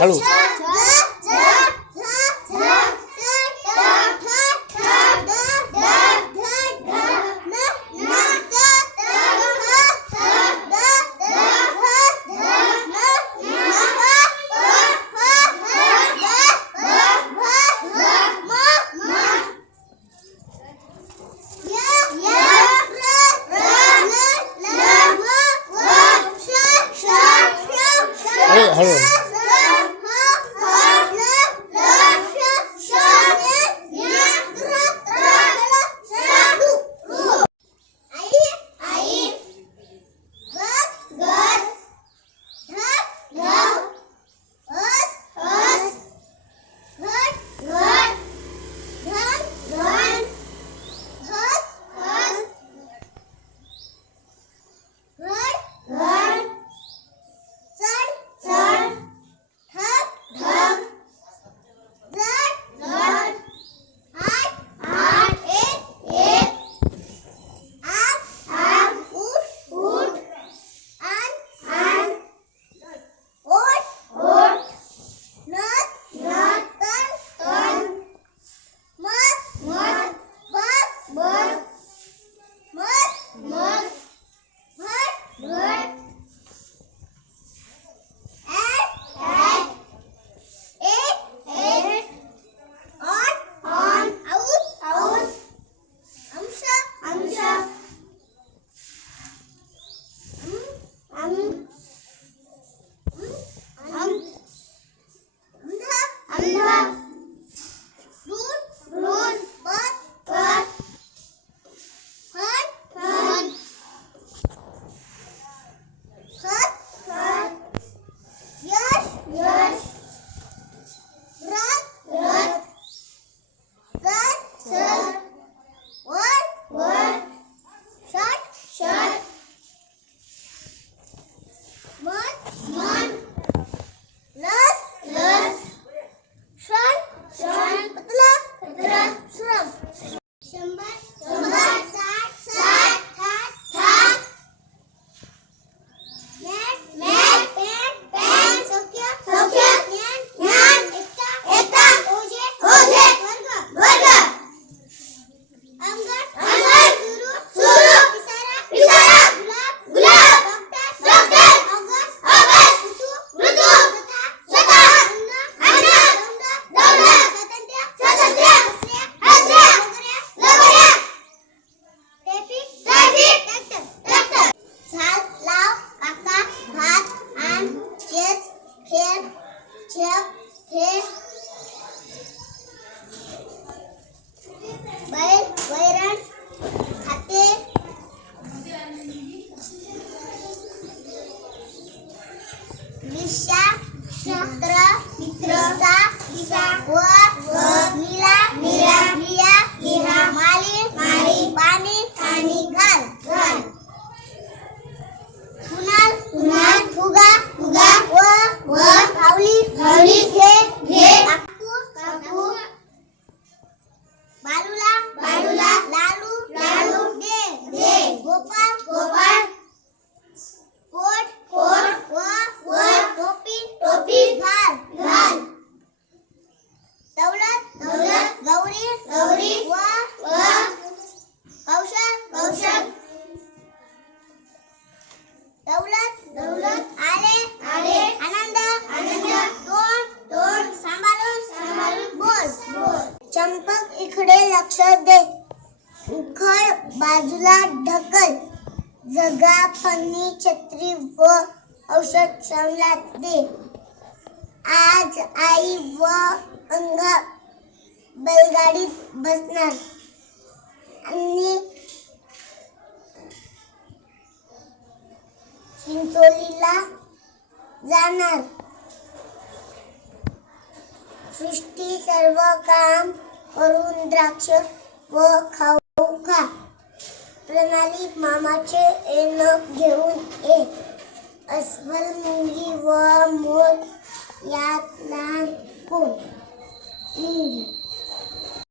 हळू हळू. दिशा क्षेत्र मित्र दिशा व मीला मिया लक्ष दे. उखळ बाजूला ढकल. जगा फन्नी छत्री व औषध शवलात दे. आज आई व अंगा बैलगाडीत बसणार. आणि चिंचोलीला जाणार. सृष्टी सर्व काम करून द्राक्ष व खाऊ खा. प्रणाली मामाचे एनक घेऊन ये. अस्वल मुंगी व मोर यात लहान कोण मुंगी.